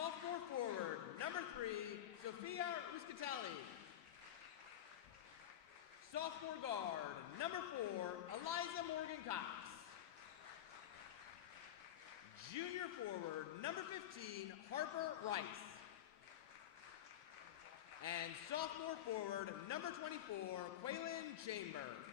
Sophomore forward, number 3, Sophia Ruscatelli. Sophomore guard, number 4, Eliza Morgan-Cox. Junior forward, number 15, Harper Rice. And sophomore forward, number 24, Quaylin Chambers.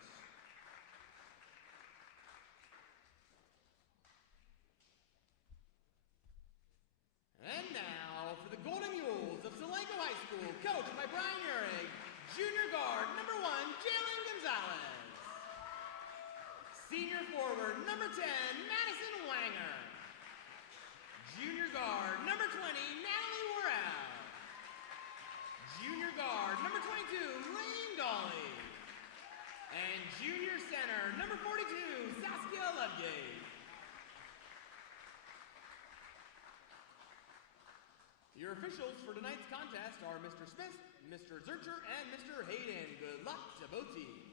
And now, for the Golden Mules of Solanco High School, coached by Brian Uring, junior guard, number 1, Jalen Gonzalez. Senior forward, number 10, Madison Wanger. Junior guard, number 20, Natalie Worrell. Junior guard, number 22, Lane Dolly. And junior center, number 42, Saskia Ludgate. Your officials for tonight's contest are Mr. Smith, Mr. Zurcher, and Mr. Hayden. Good luck to both teams.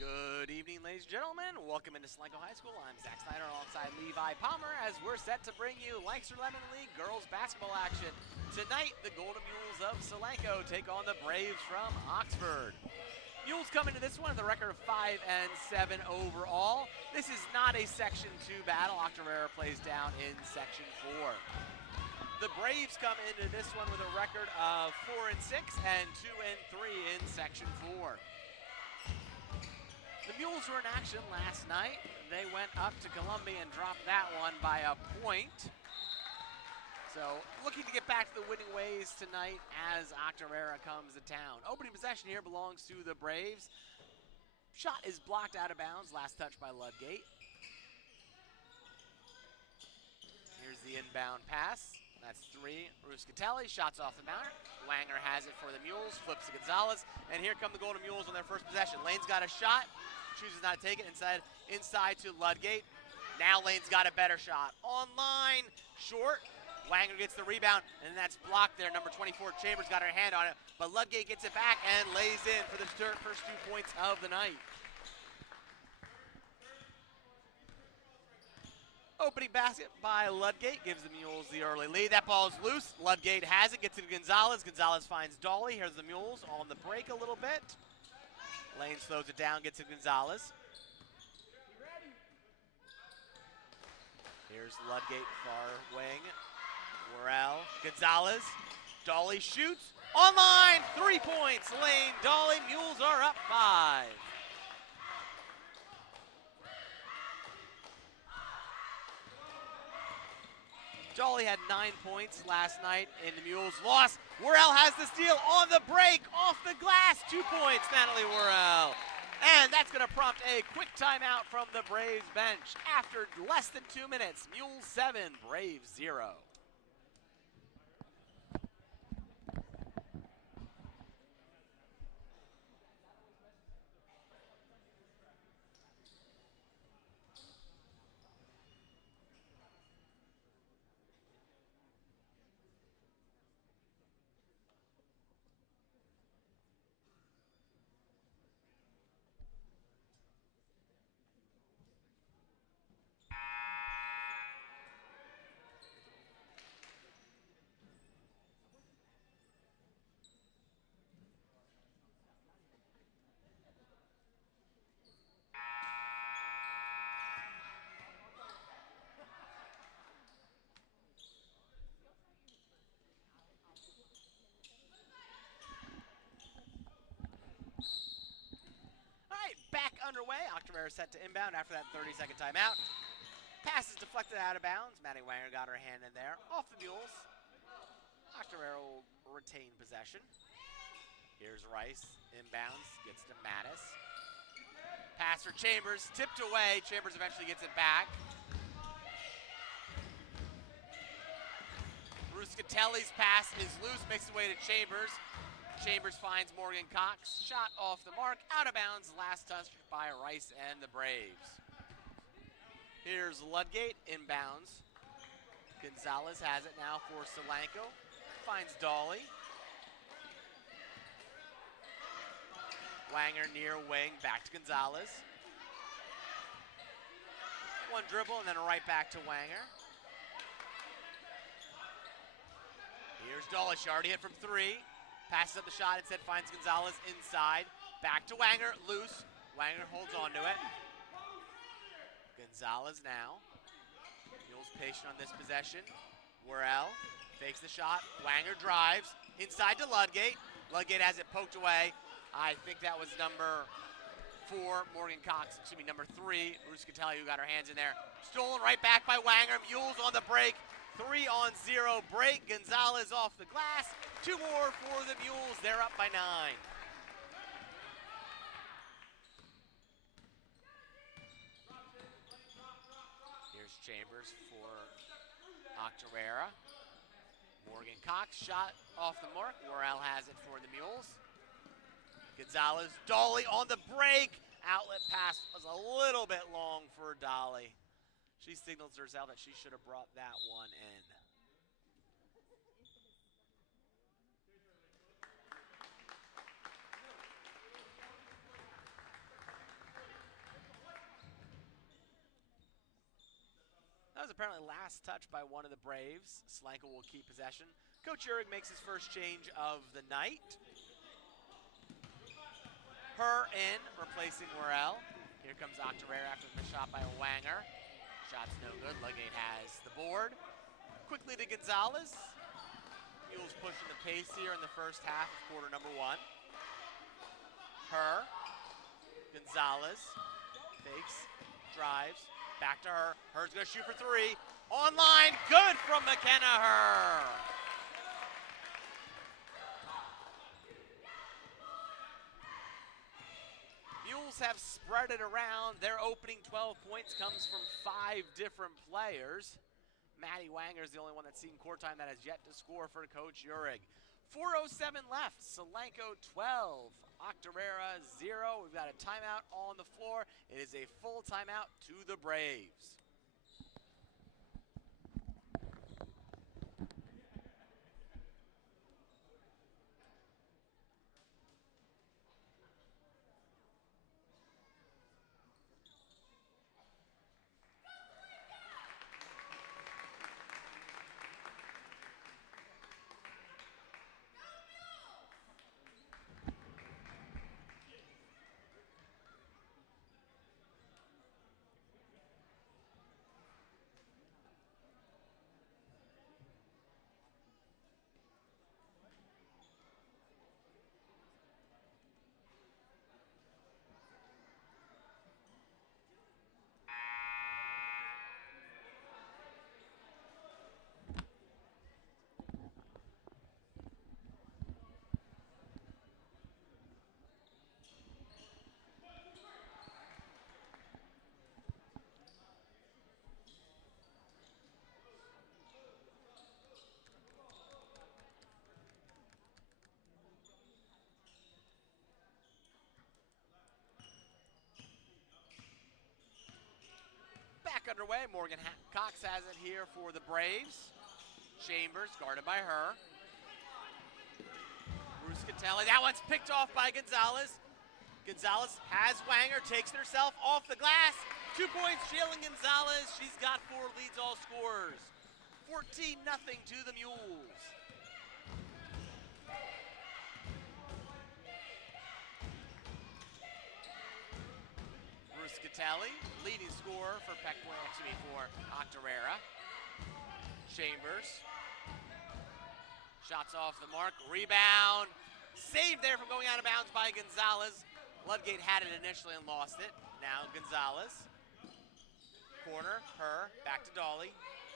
Good evening, ladies and gentlemen. Welcome into Solanco High School. I'm Zach Snyder alongside Levi Palmer as we're set to bring you Lancaster Lemon League girls basketball action. Tonight, the Golden Mules of Solanco take on the Braves from Oxford. Mules come into this one with a record of 5-7 overall. This is not a Section 2 battle. Octorara plays down in Section 4. The Braves come into this one with a record of 4-6 and 2-3 in Section 4. The Mules were in action last night. They went up to Columbia and dropped that one by a point. So looking to get back to the winning ways tonight as Octorara comes to town. Opening possession here belongs to the Braves. Shot is blocked out of bounds. Last touch by Ludgate. Here's the inbound pass. That's 3. Ruscatelli, shots off the mountain. Wanger has it for the Mules, flips to Gonzalez, and here come the Golden Mules on their first possession. Lane's got a shot, chooses not to take it, inside to Ludgate. Now Lane's got a better shot. Online, short. Wanger gets the rebound, and that's blocked there. Number 24, Chambers got her hand on it, but Ludgate gets it back and lays in for the first 2 points of the night. Opening basket by Ludgate gives the Mules the early lead. That ball is loose. Ludgate has it, gets it to Gonzalez. Gonzalez finds Dolly. Here's the Mules on the break a little bit. Lane slows it down, gets to Gonzalez. Here's Ludgate, far wing. Worrell, Gonzalez. Dolly shoots. Online, 3 points. Lane, Dolly, Mules are up 5. Dolly had 9 points last night in the Mules' loss. Worrell has the steal on the break, off the glass, 2 points, Natalie Worrell. And that's going to prompt a quick timeout from the Braves bench. After less than 2 minutes, Mules 7, Braves 0. Octorara set to inbound after that 30-second timeout. Pass is deflected out of bounds. Maddie Wanger got her hand in there. Off the Mules. Octorara will retain possession. Here's Rice, inbounds, gets to Mattis. Pass for Chambers, tipped away. Chambers eventually gets it back. Ruscatelli's pass is loose, makes its way to Chambers. Chambers finds Morgan Cox. Shot off the mark, out of bounds. Last touch by Rice and the Braves. Here's Ludgate, inbounds. Gonzalez has it now for Solanco. Finds Dolly. Wanger near wing, back to Gonzalez. One dribble and then right back to Wanger. Here's Dolly, she already hit from 3. Passes up the shot, instead finds Gonzalez inside. Back to Wanger, loose. Wanger holds on to it. Gonzalez now. Mules patient on this possession. Worrell fakes the shot. Wanger drives inside to Ludgate. Ludgate has it poked away. I think that was number 4, Morgan Cox, number 3, Ruscatelli, who got her hands in there. Stolen right back by Wanger. Mules on the break. 3-on-0 break. Gonzalez off the glass. 2 more for the Mules. They're up by 9. Here's Chambers for Octorara. Morgan Cox shot off the mark. Worrell has it for the Mules. Gonzalez, Dolly on the break. Outlet pass was a little bit long for Dolly. She signals herself that she should have brought that one in. That was apparently last touch by one of the Braves. Solanco will keep possession. Coach Uhrig makes his first change of the night. Her in, replacing Worrell. Here comes Octorara after the shot by Wanger. Shot's no good. Ludgate has the board. Quickly to Gonzalez. Mules pushing the pace here in the first half of quarter number 1. Her. Gonzalez. Fakes. Drives. Back to her. Her's going to shoot for 3. Online. Good from McKenna Her. Mules have spread it around. Their opening 12 points comes from 5 different players. Maddie Wanger is the only one that's seen court time that has yet to score for Coach Uhrig. 4:07 left. Solanco 12, Octorara 0. We've got a timeout on the floor. It is a full timeout to the Braves. Underway. Morgan Cox has it here for the Braves. Chambers guarded by her. Ruscatelli, that one's picked off by Gonzalez. Gonzalez has Wanger, takes it herself off the glass. 2 points, Jalen Gonzalez. She's got 4 leads, all scores. 14-0 to the Mules. Ruscatelli, leading scorer for for Octorara. Chambers. Shots off the mark. Rebound. Saved there from going out of bounds by Gonzalez. Ludgate had it initially and lost it. Now Gonzalez. Corner, her, back to Dolly.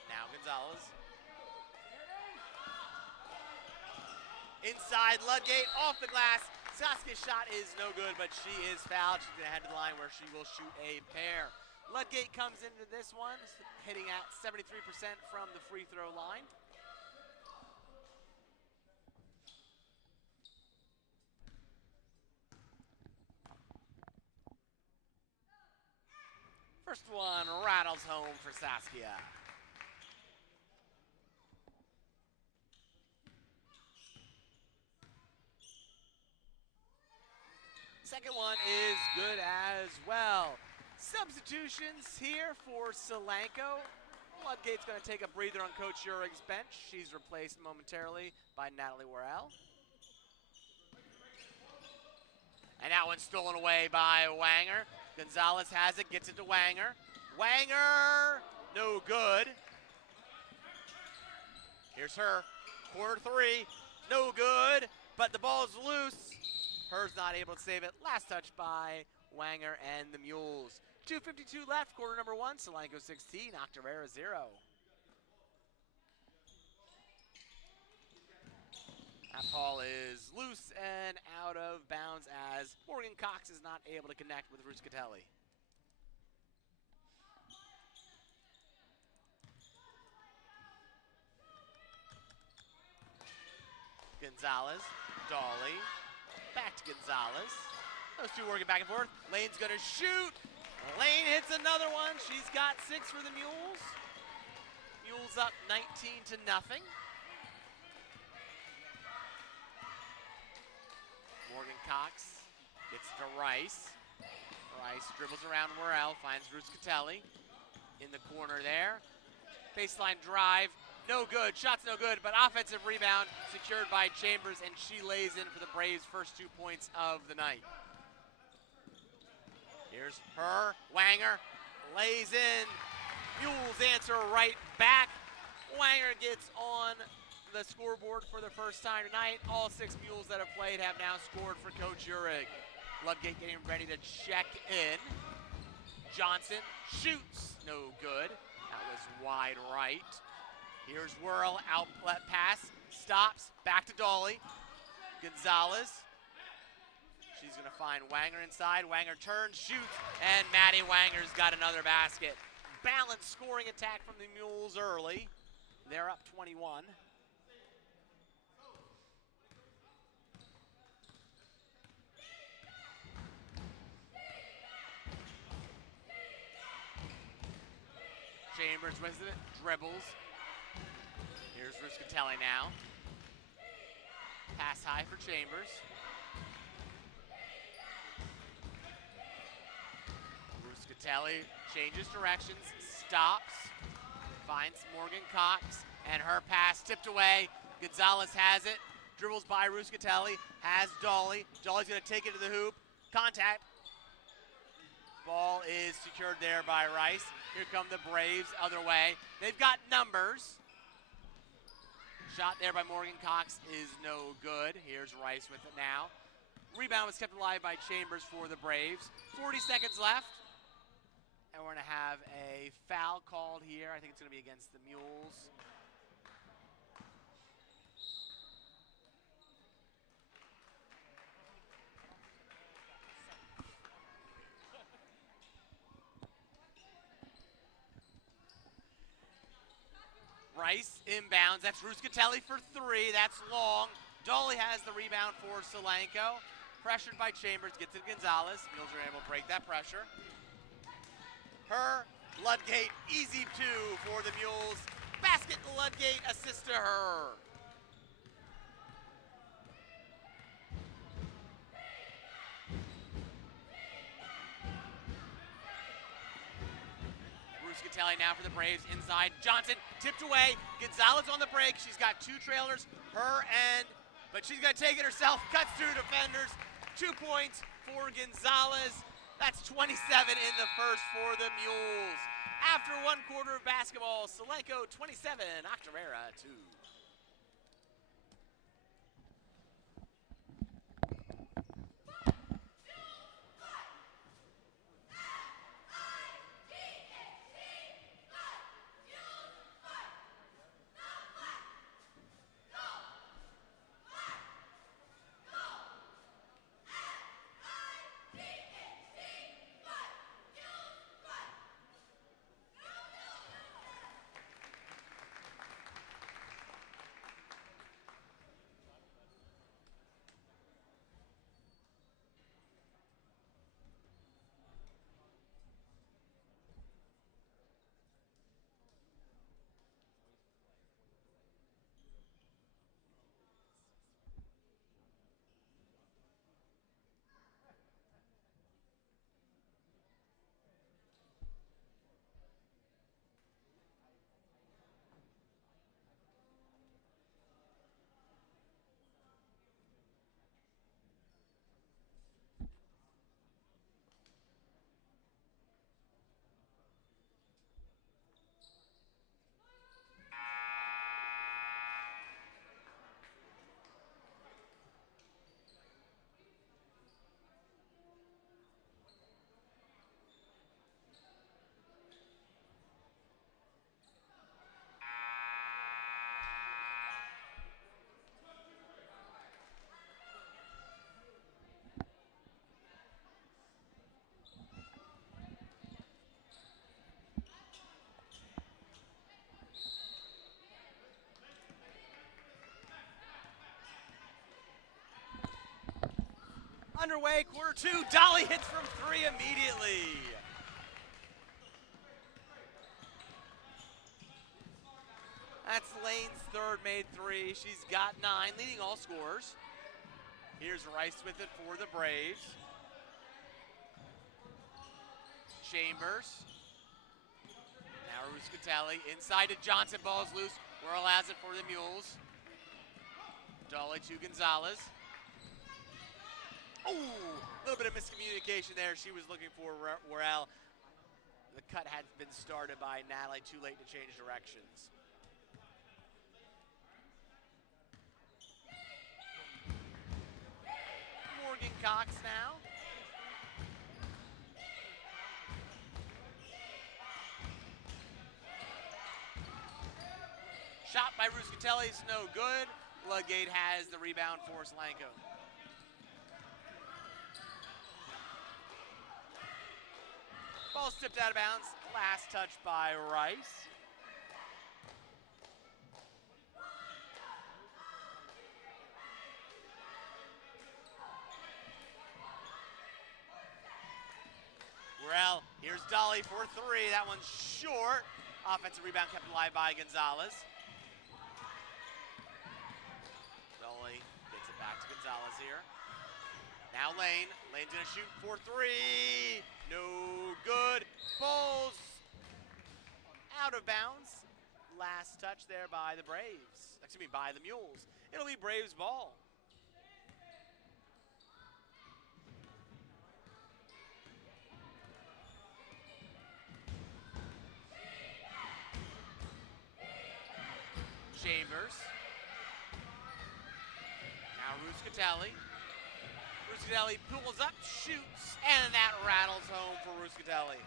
Now Gonzalez. Inside, Ludgate, off the glass. Saskia's shot is no good, but she is fouled. She's going to head to the line where she will shoot a pair. Ludgate comes into this one, hitting at 73% from the free throw line. First one rattles home for Saskia. Second one is good as well. Substitutions here for Solanco. Ludgate's going to take a breather on Coach Urig's bench. She's replaced momentarily by Natalie Worrell. And that one's stolen away by Wanger. Gonzalez has it, gets it to Wanger. Wanger, no good. Here's her, corner three, no good, but the ball's loose. Her's not able to save it. Last touch by Wanger and the Mules. 2:52 left, quarter number one. Solanco 16, Octorara 0. That ball is loose and out of bounds as Morgan Cox is not able to connect with Ruscatelli. Gonzalez, Dolly, back to Gonzalez. Those two working back and forth. Lane's gonna shoot. Lane hits another one. She's got 6 for the Mules. Mules up 19-0. Morgan Cox gets to Rice. Rice dribbles around Worrell, finds Ruscatelli in the corner there. Baseline drive, no good, shot's no good, but offensive rebound secured by Chambers, and she lays in for the Braves' first 2 points of the night. Here's her, Wanger lays in. Mules answer right back. Wanger gets on the scoreboard for the first time tonight. All 6 Mules that have played have now scored for Coach Urig. Ludgate getting ready to check in. Johnson shoots, no good. That was wide right. Here's Worrell, outlet pass, stops, back to Dolly. Gonzalez. She's gonna find Wanger inside. Wanger turns, shoots, and Maddie Wanger's got another basket. Balanced scoring attack from the Mules early. They're up 21. Chambers with it, dribbles. Here's Ruscatelli now. Pass high for Chambers. Ruscatelli changes directions, stops, finds Morgan Cox, and her pass tipped away. Gonzalez has it, dribbles by Ruscatelli, has Dolly. Dolly's gonna take it to the hoop, contact. Ball is secured there by Rice. Here come the Braves, other way. They've got numbers. Shot there by Morgan Cox is no good. Here's Rice with it now. Rebound was kept alive by Chambers for the Braves. 40 seconds left. And we're gonna have a foul called here. I think it's gonna be against the Mules. Rice inbounds, that's Ruscatelli for 3, that's long. Dolly has the rebound for Solanco. Pressured by Chambers, gets it to Gonzalez. Mules are able to break that pressure. Her, Ludgate, easy 2 for the Mules. Basket to Ludgate, assist to her. Ruscatelli now for the Braves, inside, Johnson tipped away, Gonzalez on the break, she's got 2 trailers, but she's gonna take it herself, cuts through defenders, 2 points for Gonzalez. That's 27 in the first for the Mules. After 1 quarter of basketball, Solanco 27, Octorara 2. Underway, quarter two. Dolly hits from three immediately. That's Lane's third made three. She's got 9, leading all scorers. Here's Rice with it for the Braves. Chambers. Now Ruscatelli inside to Johnson, ball's loose. Whirl has it for the Mules. Dolly to Gonzalez. Oh, a little bit of miscommunication there. She was looking for Worrell. The cut had been started by Natalie, too late to change directions. Morgan Cox now. Shot by Ruscatelli is no good. Ludgate has the rebound for Solanco. Ball's tipped out of bounds. Last touch by Rice. Worrell, here's Dolly for three. That one's short. Offensive rebound kept alive by Gonzalez. Dolly gets it back to Gonzalez here. Now Lane. Lane's gonna shoot for three. No good. Ball's out of bounds. Last touch there by the Braves. Excuse me, by the Mules. It'll be Braves ball. Chambers. Now Ruscatelli. Ruscatelli pulls up, shoots, and that rattles home for Ruscatelli.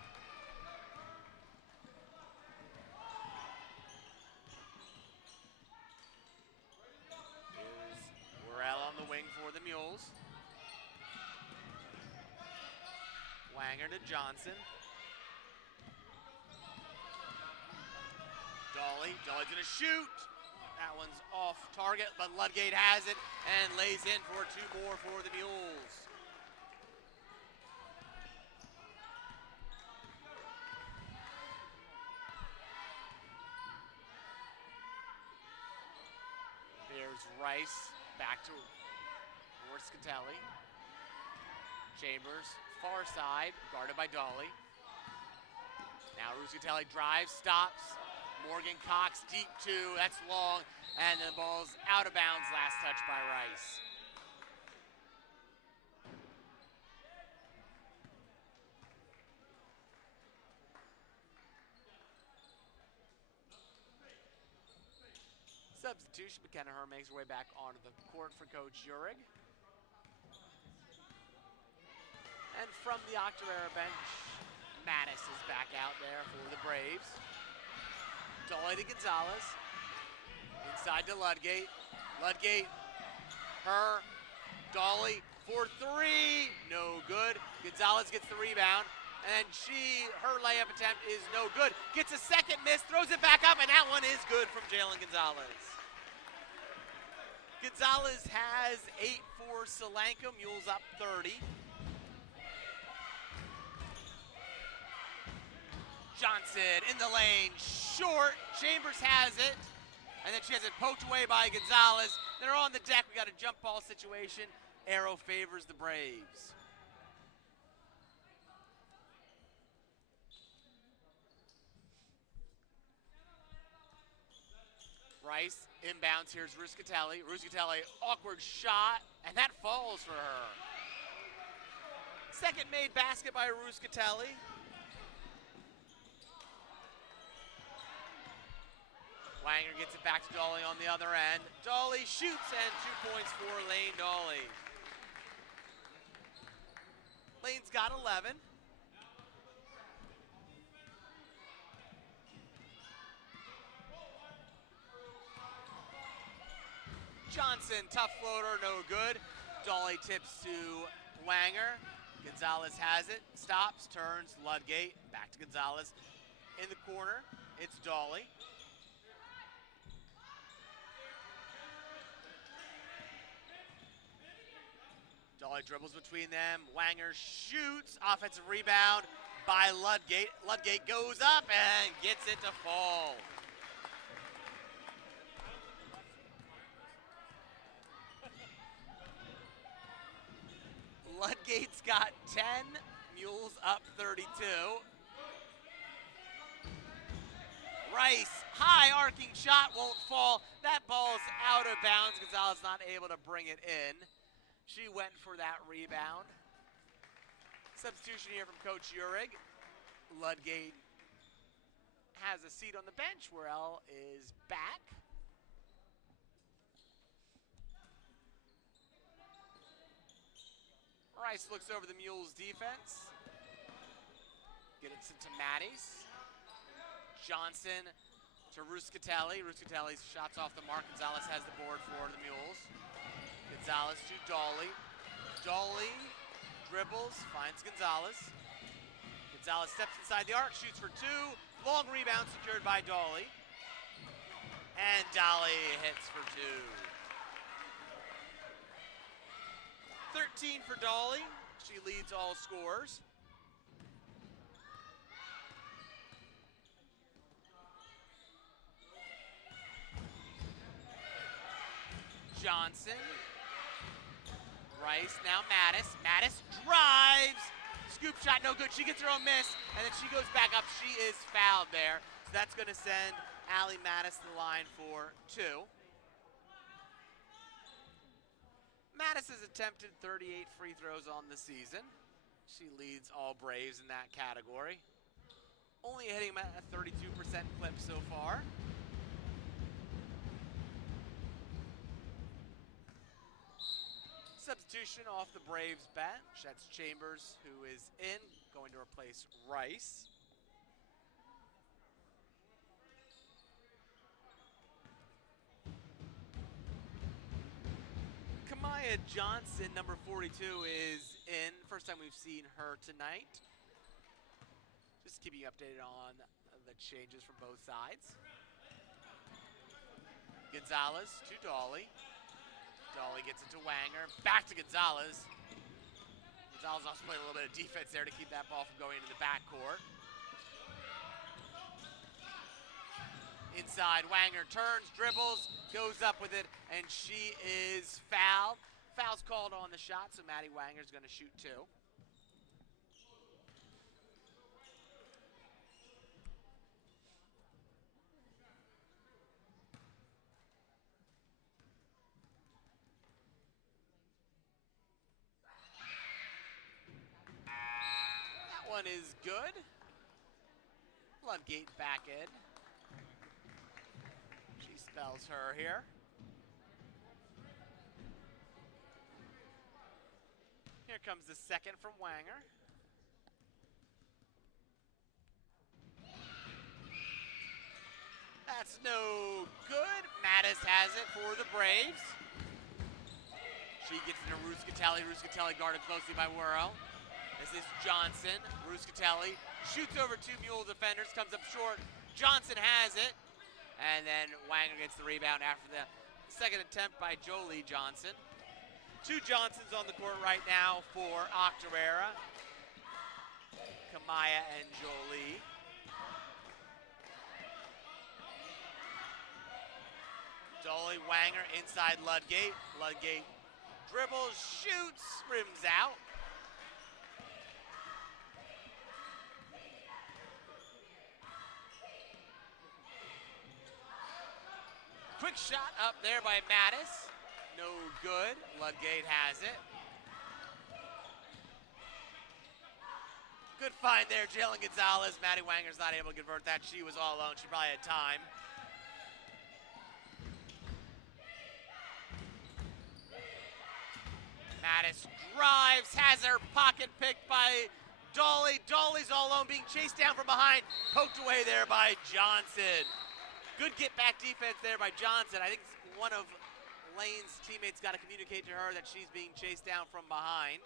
Here's Worrell on the wing for the Mules. Wanger to Johnson. Dolly's gonna shoot. That one's off target, but Ludgate has it and lays in for two more for the Mules. There's Rice back to Ruscatelli. Chambers, far side, guarded by Dolly. Now Ruscatelli drives, stops. Morgan Cox deep two, that's long, and the ball's out of bounds, last touch by Rice. Substitution, McKenna Herr makes her way back onto the court for Coach Urig. And from the Octorara bench, Mattis is back out there for the Braves. Dolly to Gonzalez. Inside to Ludgate. Ludgate, Herr, Dolly for three. No good. Gonzalez gets the rebound. And her layup attempt is no good. Gets a second miss, throws it back up, and that one is good from Jalen Gonzalez. Gonzalez has 8 for Solanco. Mules up 30. Johnson in the lane, short. Chambers has it, and then she has it poked away by Gonzalez. They're on the deck. We got a jump ball situation. Arrow favors the Braves. Rice inbounds. Here's Ruscatelli. Ruscatelli, awkward shot, and that falls for her. Second made basket by Ruscatelli. Wanger gets it back to Dolly on the other end. Dolly shoots, and 2 points for Lane Dolly. Lane's got 11. Johnson, tough floater, no good. Dolly tips to Wanger. Gonzalez has it, stops, turns, Ludgate, back to Gonzalez. In the corner, it's Dolly. Dolly dribbles between them. Wanger shoots. Offensive rebound by Ludgate. Ludgate goes up and gets it to fall. Ludgate's got 10. Mules up 32. Rice, high arcing shot, won't fall. That ball's out of bounds. Gonzalez not able to bring it in. She went for that rebound. Substitution here from Coach Uhrig. Ludgate has a seat on the bench. Worrell is back. Rice looks over the Mules defense. Get it to Matties. Johnson to Ruscatelli. Ruscatelli's shots off the mark. Gonzalez has the board for the Mules. Gonzalez to Dolly. Dolly dribbles, finds Gonzalez. Gonzalez steps inside the arc, shoots for two. Long rebound secured by Dolly. And Dolly hits for two. 13 for Dolly. She leads all scorers. Johnson. Rice, now Mattis. Mattis drives. Scoop shot, no good. She gets her own miss, and then she goes back up. She is fouled there. So that's going to send Allie Mattis to the line for two. Mattis has attempted 38 free throws on the season. She leads all Braves in that category. Only hitting at a 32% clip so far. Substitution off the Braves bench. That's Chambers, who is in, going to replace Rice. Kamaya Johnson, number 42, is in. First time we've seen her tonight. Just keeping you updated on the changes from both sides. Gonzalez to Dolly. Dolly gets it to Wanger, back to Gonzalez. Gonzalez also playing a little bit of defense there to keep that ball from going into the backcourt. Inside, Wanger turns, dribbles, goes up with it, and she is fouled. Foul's called on the shot, so Maddie Wanger's gonna shoot two. One is good. Ludgate back in. She spells her here. Here comes the second from Wanger. That's no good. Mattis has it for the Braves. She gets into Ruscatelli. Ruscatelli guarded closely by Worrell. This is Johnson. Ruscatelli shoots over two Mule defenders, comes up short. Johnson has it. And then Wanger gets the rebound after the second attempt by Jolie Johnson. Two Johnsons on the court right now for Octorara. Kamaya and Jolie. Dolly, Wanger inside Ludgate. Ludgate dribbles, shoots, rims out. Quick shot up there by Mattis. No good. Ludgate has it. Good find there, Jalen Gonzalez. Maddie Wanger's not able to convert that. She was all alone. She probably had time. Mattis drives, has her pocket picked by Dolly. Dolly's all alone, being chased down from behind. Poked away there by Johnson. Good get-back defense there by Johnson. I think one of Lane's teammates got to communicate to her that she's being chased down from behind.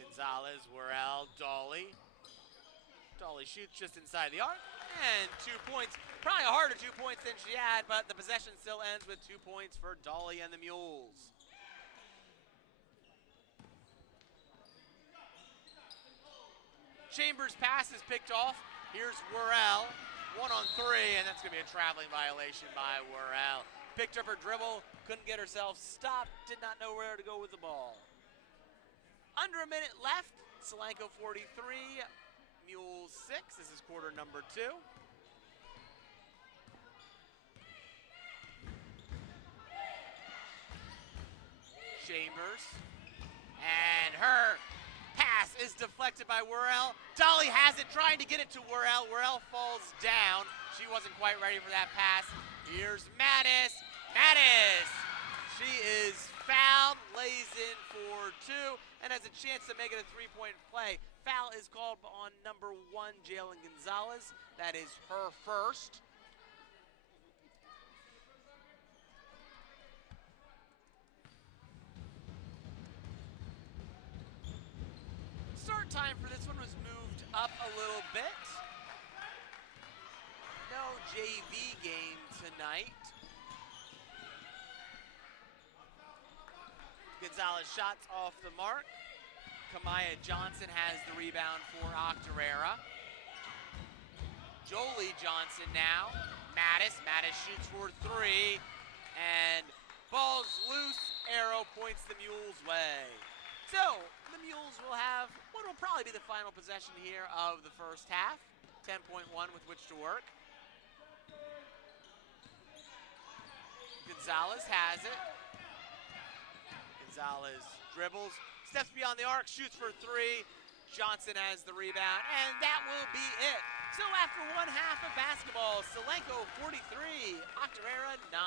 Gonzalez, Worrell, Dolly. Dolly Dolly shoots just inside the arc, and 2 points. Probably a harder 2 points than she had, but the possession still ends with 2 points for Dolly and the Mules. Chambers' pass is picked off. Here's Worrell, 1-on-3, and that's going to be a traveling violation by Worrell. Picked up her dribble, couldn't get herself stopped, did not know where to go with the ball. Under a minute left, Solanco 43, Mules 6. This is quarter number 2. Chambers, and her pass is deflected by Worrell. Dolly has it, trying to get it to Worrell. Worrell falls down. She wasn't quite ready for that pass. Here's Mattis. Mattis! She is fouled, lays in for 2, and has a chance to make it a 3-point play. Foul is called on number 1, Jalen Gonzalez. That is her first. Start time for this one was moved up a little bit. No JV game tonight. Gonzalez shots off the mark. Kamaya Johnson has the rebound for Octorara. Jolie Johnson now. Mattis shoots for 3. And ball's loose. Arrow points the Mules' way. So, the Mules will have what will probably be the final possession here of the first half. 10.1 with which to work. Gonzalez has it. Gonzalez dribbles, steps beyond the arc, shoots for 3. Johnson has the rebound, and that will be it. So after one half of basketball, Solanco 43, Octorara 9.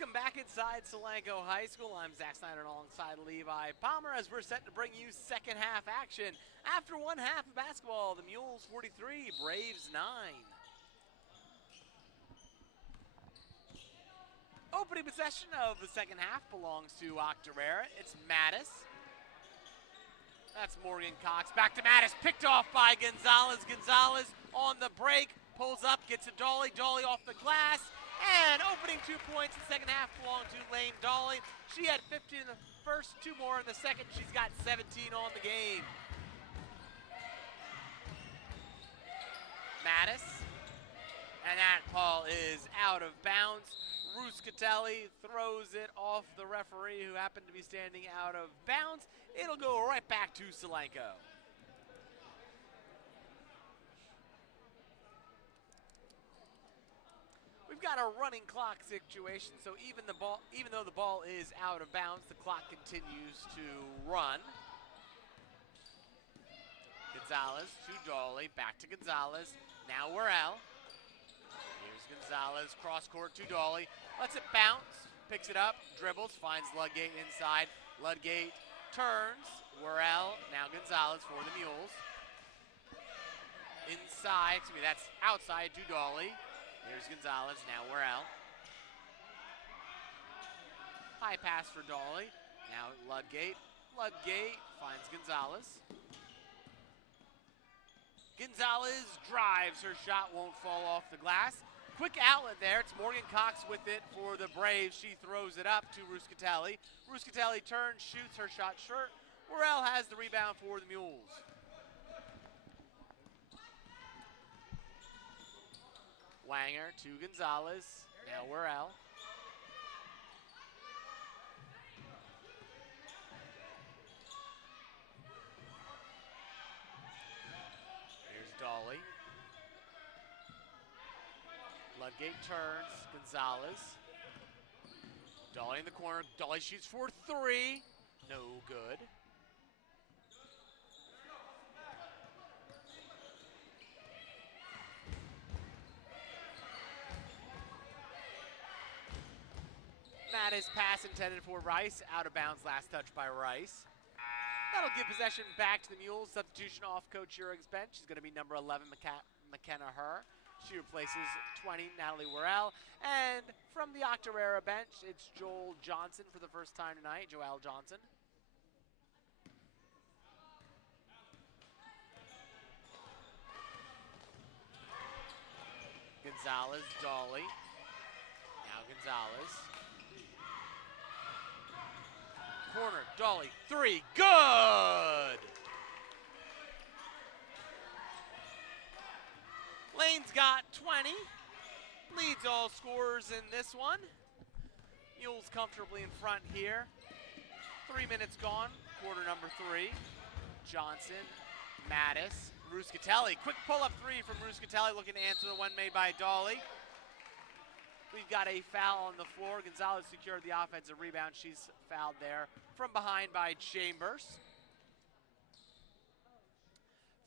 Welcome back inside Solanco High School. I'm Zach Snyder alongside Levi Palmer as we're set to bring you second half action. After one half of basketball, the Mules 43, Braves 9. Opening possession of the second half belongs to Octorara. It's Mattis. That's Morgan Cox. Back to Mattis, picked off by Gonzalez. Gonzalez on the break, pulls up, gets a Dolly. Dolly off the glass. And opening 2 points in the second half belong to Lane Dolly. She had 15 in the first, 2 more in the second. She's got 17 on the game. Mattis. And that ball is out of bounds. Ruscatelli throws it off the referee who happened to be standing out of bounds. It'll go right back to Solanco. We've got a running clock situation, so even though the ball is out of bounds, the clock continues to run. Gonzalez to Dolly, back to Gonzalez. Now Worrell. Here's Gonzalez, cross court to Dolly. Lets it bounce, picks it up, dribbles, finds Ludgate inside. Ludgate turns. Worrell, now Gonzalez for the Mules. Inside, that's outside to Dolly. Here's Gonzalez, now Worrell. High pass for Dolly. Now Ludgate. Ludgate finds Gonzalez. Gonzalez drives. Her shot won't fall off the glass. Quick outlet there. It's Morgan Cox with it for the Braves. She throws it up to Ruscatelli. Ruscatelli turns, shoots, her shot short. Worrell has the rebound for the Mules. Wanger to Gonzalez. Now Worrell. Here's Dolly. Ludgate turns. Gonzalez. Dolly in the corner. Dolly shoots for 3. No good. Mattis pass intended for Rice. Out of bounds, last touch by Rice. That'll give possession back to the Mules. Substitution off Coach Urig's bench is going to be number 11, McKenna Herr. She replaces 20, Natalie Worrell. And from the Octorara bench, it's Joel Johnson for the first time tonight, Joelle Johnson. Gonzalez, Dolly. Now Gonzalez. Corner, Dolly, 3, good! Lane's got 20, leads all scorers in this one. Mules comfortably in front here. 3 minutes gone, quarter number 3. Johnson, Mattis, Ruscatelli. Quick pull-up 3 from Ruscatelli, looking to answer the one made by Dolly. We've got a foul on the floor. Gonzalez secured the offensive rebound. She's fouled there from behind by Chambers.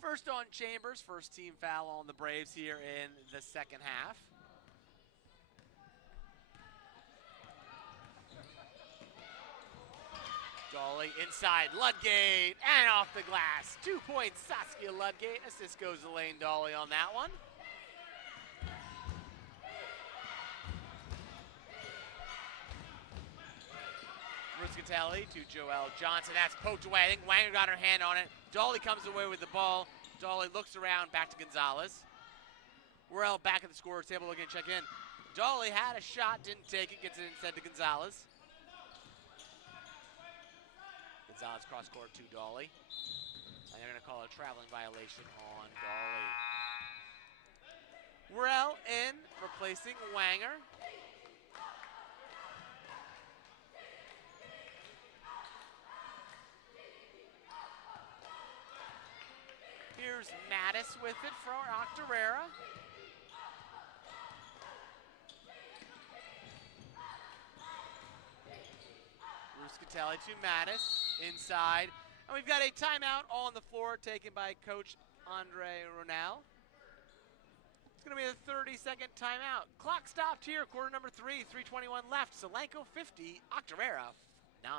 First on Chambers, first team foul on the Braves here in the second half. Dolly inside, Ludgate, and off the glass. 2 points, Saskia Ludgate. Assist goes to Lane Dolly on that one. Ruscatelli to Joelle Johnson. That's poked away. I think Wanger got her hand on it. Dolly comes away with the ball. Dolly looks around, back to Gonzalez. Worrell back at the scorer's table looking to check in. Dolly had a shot, didn't take it, gets it instead to Gonzalez. Gonzalez cross court to Dolly. And they're going to call a traveling violation on Dolly. Worrell in, replacing Wanger. Here's Mattis with it for Octorara. Ruscatelli to Mattis, inside. And we've got a timeout on the floor taken by Coach Andre Ronell. It's going to be a 30-second timeout. Clock stopped here, quarter number 3, 3:21 left. Solanco 50, Octorara 9.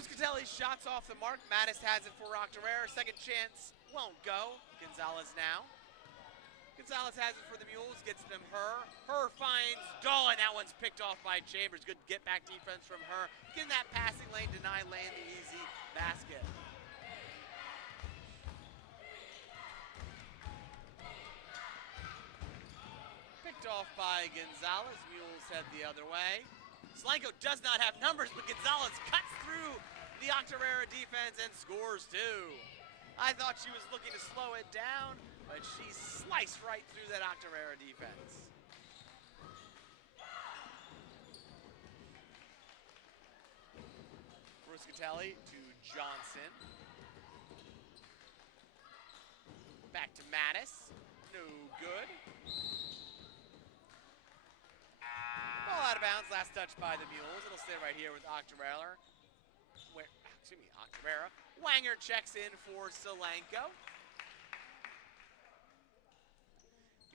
Ruscatelli's shots off the mark. Mattis has it for Octorara. Second chance won't go. Gonzalez now. Gonzalez has it for the Mules, gets them her. Her finds Dahl, and that one's picked off by Chambers. Good get back defense from her. Get in that passing lane, deny Lane the easy basket. Picked off by Gonzalez. Mules head the other way. Solanco does not have numbers, but Gonzalez cuts through the Octorara defense and scores two. I thought she was looking to slow it down, but she sliced right through that Octorara defense. Ruscatelli to Johnson. Back to Mattis. No good. Ball out of bounds, last touch by the Mules. It'll stay right here with Octorara. Octorara. Wanger checks in for Solanco.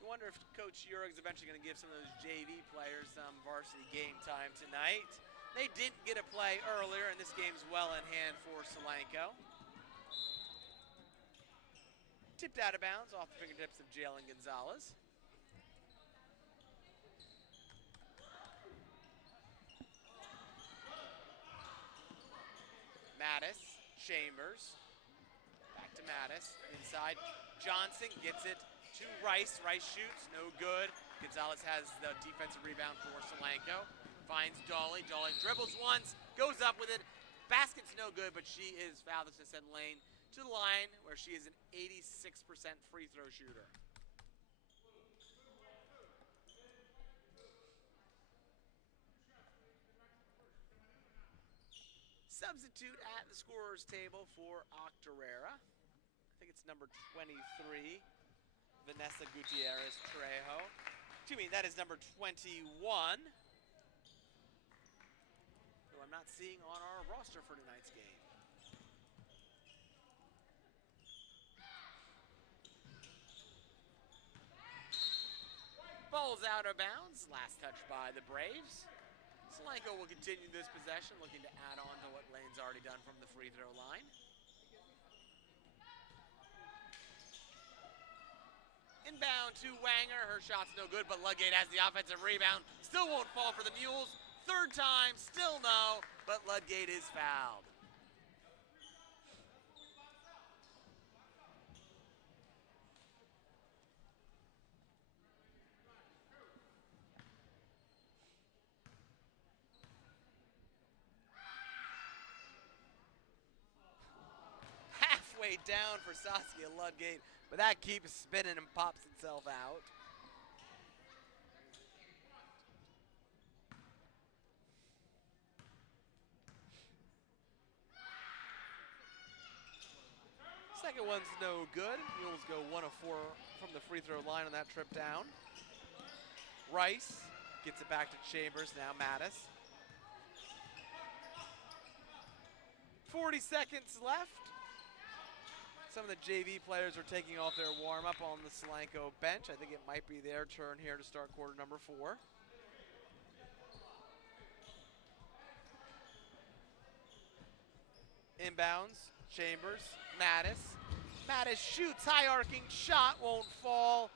You wonder if Coach Urig's eventually going to give some of those JV players some varsity game time tonight. They didn't get a play earlier, and this game's well in hand for Solanco. Tipped out of bounds off the fingertips of Jalen Gonzalez. Mattis, Chambers, back to Mattis, inside. Johnson gets it to Rice. Rice shoots, no good. Gonzalez has the defensive rebound for Solanco. Finds Dolly. Dolly dribbles once, goes up with it. Basket's no good, but she is fouled. This is send Lane to the line where she is an 86% free throw shooter. Substitute at the scorer's table for Octorara. I think it's number 23, Vanessa Gutierrez Trejo. Excuse me, that is number 21, who I'm not seeing on our roster for tonight's game. Ball's out of bounds, last touch by the Braves. Solanco will continue this possession, looking to add on to what Lane's already done from the free throw line. Inbound to Wanger. Her shot's no good, but Ludgate has the offensive rebound. Still won't fall for the Mules. Third time, still no, but Ludgate is fouled. Halfway down for Saskia Ludgate, but that keeps spinning and pops itself out. Second one's no good. Mules go 1 of 4 from the free throw line on that trip down. Rice gets it back to Chambers, now Mattis. 40 seconds left. Some of the JV players are taking off their warm-up on the Solanco bench. I think it might be their turn here to start quarter number 4. Inbounds, Chambers, Mattis. Mattis shoots, high arcing shot, won't fall.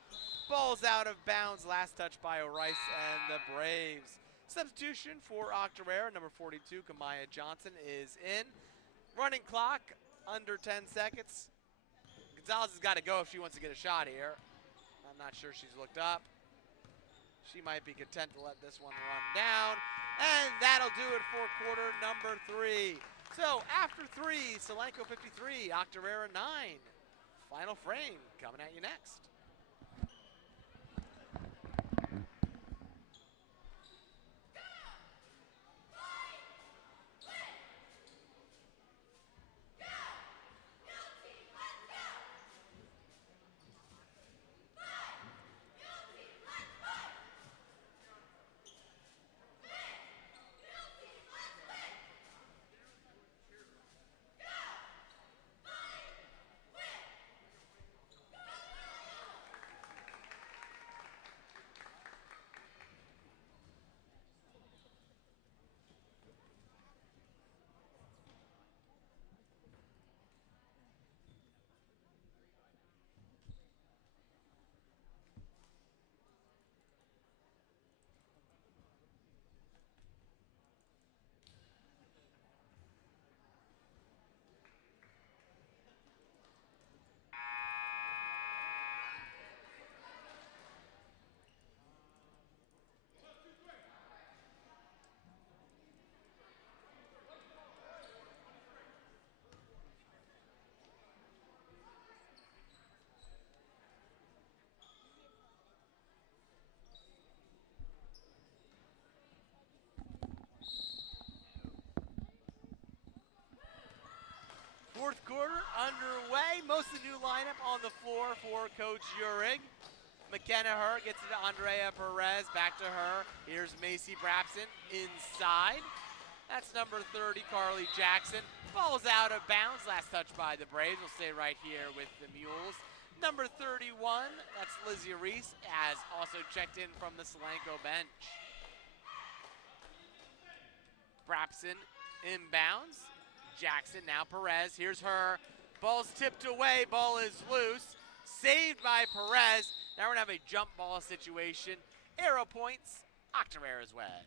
Ball's out of bounds, last touch by O'Rice and the Braves. Substitution for Octorara, number 42, Kamaya Johnson is in. Running clock, under 10 seconds. Gonzalez has got to go if she wants to get a shot here. I'm not sure she's looked up. She might be content to let this one run down. And that'll do it for quarter number 3. So after 3, Solanco 53, Octorara 9. Final frame coming at you next. Fourth quarter underway. Most of the new lineup on the floor for Coach Uhrig. McKenna Her gets it to Andrea Perez, back to her. Here's Macy Brapson inside. That's number 30, Carly Jackson. Ball's out of bounds. Last touch by the Braves. Will stay right here with the Mules. Number 31, that's Lizzie Reese, has also checked in from the Solanco bench. Brapson inbounds. Jackson, now Perez, here's her. Ball's tipped away, ball is loose. Saved by Perez. Now we're gonna have a jump ball situation. Arrow points, Octorara's way.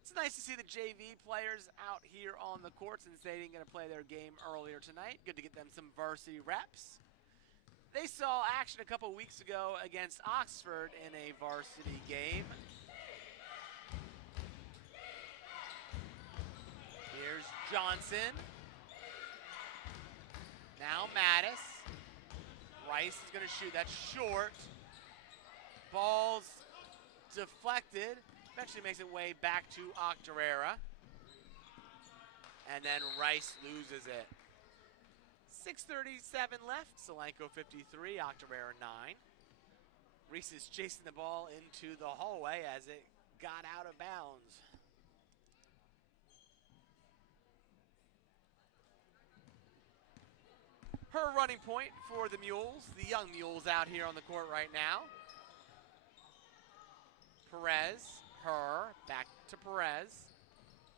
It's nice to see the JV players out here on the court since they didn't get to play their game earlier tonight. Good to get them some varsity reps. They saw action a couple weeks ago against Oxford in a varsity game. Here's Johnson. Now Mattis. Rice is going to shoot. That's short. Ball's deflected. Eventually makes its way back to Octorara. And then Rice loses it. 6:37 left. Solanco 53, Octorara 9. Reese is chasing the ball into the hallway as it got out of bounds. Her running point for the Mules, the young Mules out here on the court right now. Perez, her, back to Perez.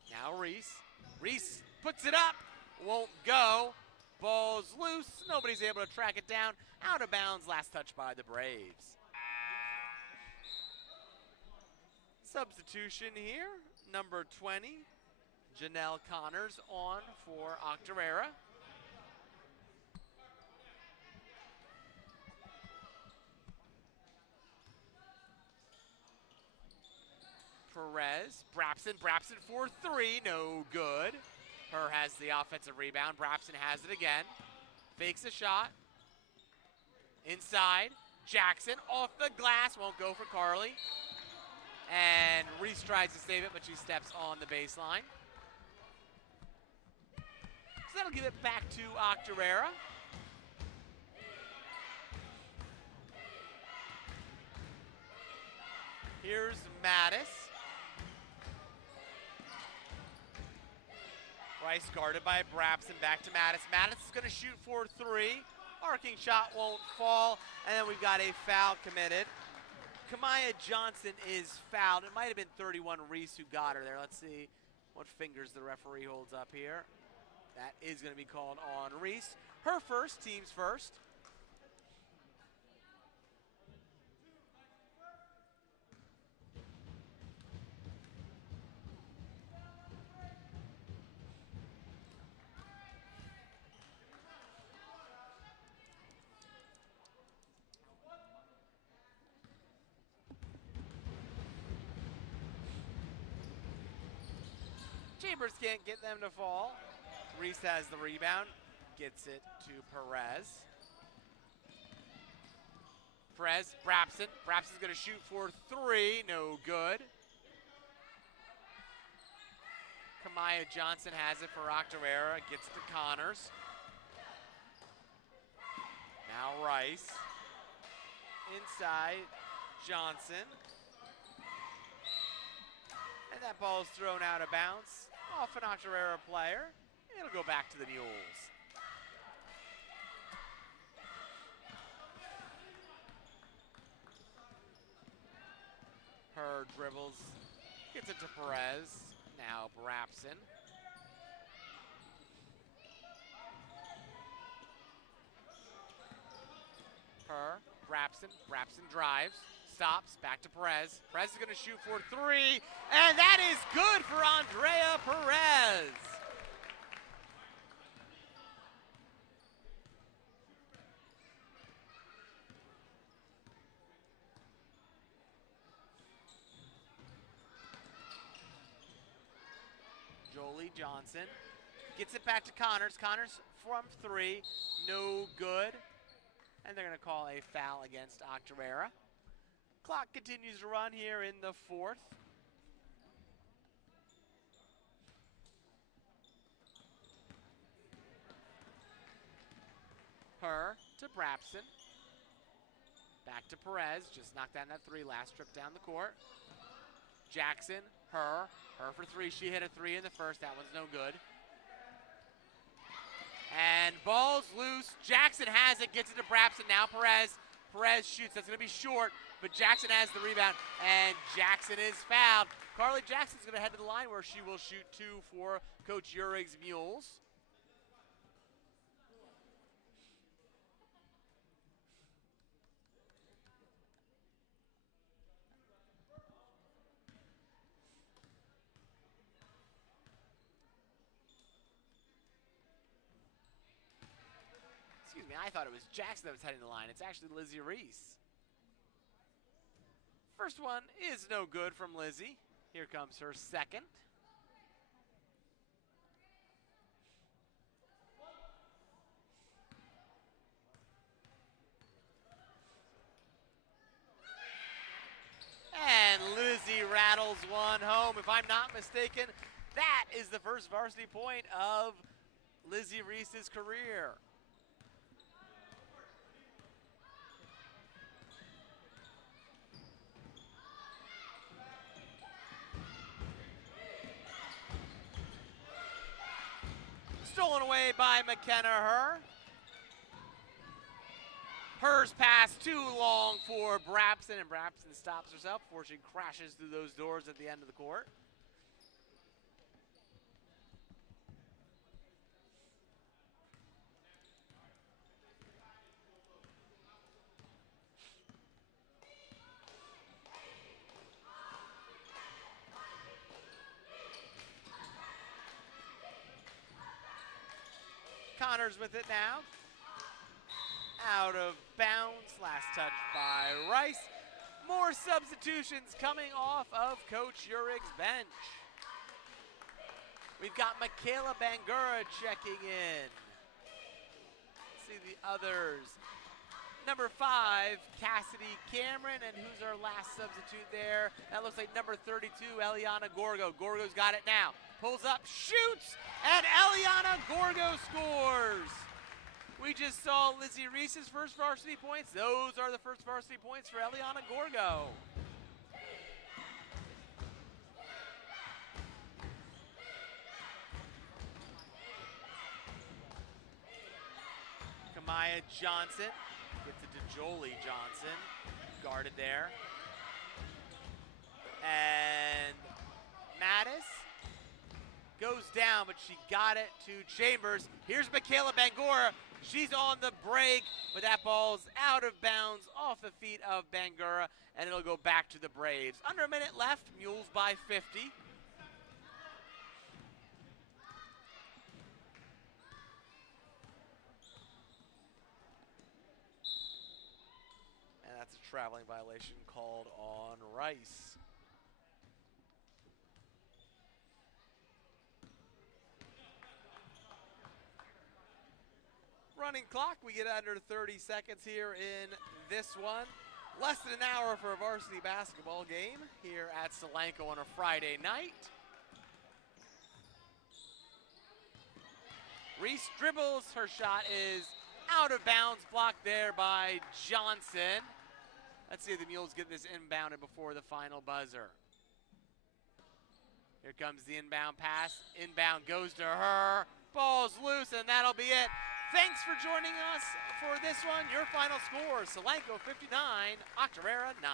Now Reese. Reese puts it up, won't go. Ball's loose, nobody's able to track it down. Out of bounds, last touch by the Braves. Substitution here, number 20, Janelle Connors on for Octorara. Perez, Brapson for 3, no good. Her has the offensive rebound. Brapson has it again. Fakes a shot. Inside, Jackson off the glass, won't go for Carly. And Reese tries to save it, but she steps on the baseline. So that'll give it back to Octorara. Here's Mattis. Rice guarded by Brapson, back to Mattis. Mattis is gonna shoot for 3. Arcing shot won't fall, and then we've got a foul committed. Kamaya Johnson is fouled. It might have been 31 Reese who got her there. Let's see what fingers the referee holds up here. That is gonna be called on Reese. Her first, team's first. Chambers can't get them to fall. Reese has the rebound, gets it to Perez. Perez, Brapson. Brapson's gonna shoot for 3, no good. Kamaya Johnson has it for Octorara, gets to Connors. Now Rice. Inside, Johnson. And that ball's thrown out of bounds off an Octorara player. It'll go back to the Mules. Her dribbles, gets it to Perez. Now Brapson. Brapson drives, stops, back to Perez. Perez is gonna shoot for 3, and that is good for Andrea Perez. Jolie Johnson gets it back to Connors. Connors from 3, no good. And they're gonna call a foul against Octorara. Clock continues to run here in the 4th. Her to Brapson. Back to Perez, just knocked down that 3 last trip down the court. Jackson, her for 3. She hit a 3 in the first, that one's no good. And ball's loose. Jackson has it, gets it to Brapson. Now Perez shoots. That's going to be short, but Jackson has the rebound, and Jackson is fouled. Carly Jackson's going to head to the line where she will shoot 2 for Coach Urig's Mules. Excuse me, I thought it was Jackson that was heading the line. It's actually Lizzie Reese. First one is no good from Lizzie. Here comes her second. And Lizzie rattles one home. If I'm not mistaken, that is the first varsity point of Lizzie Reese's career. Stolen away by McKenna Her. Hers pass too long for Brapson, and Brapson stops herself before she crashes through those doors at the end of the court. Connors with it now. Out of bounds, last touch by Rice. More substitutions coming off of Coach Urig's bench. We've got Michaela Bangura checking in. Let's see the others. Number 5, Cassidy Cameron, and who's our last substitute there? That looks like number 32, Eliana Gorgo. Gorgo's got it now. Pulls up, shoots, and Eliana Gorgo scores. We just saw Lizzie Reese's first varsity points. Those are the first varsity points for Eliana Gorgo. Kamaya Johnson gets it to Jolie Johnson, guarded there. And Mattis goes down, but she got it to Chambers. Here's Michaela Bangura. She's on the break, but that ball's out of bounds off the feet of Bangura, and it'll go back to the Braves. Under a minute left, Mules by 50. And that's a traveling violation called on Rice. running clock. We get under 30 seconds here in this one. Less than an hour for a varsity basketball game here at Solanco on a Friday night. Reese dribbles, her shot is out of bounds, blocked there by Johnson. Let's see if the Mules get this inbounded before the final buzzer. Here comes the inbound pass. Inbound goes to her. Ball's loose, and that'll be it. Thanks for joining us for this one. Your final score, Solanco 59, Octorara 9.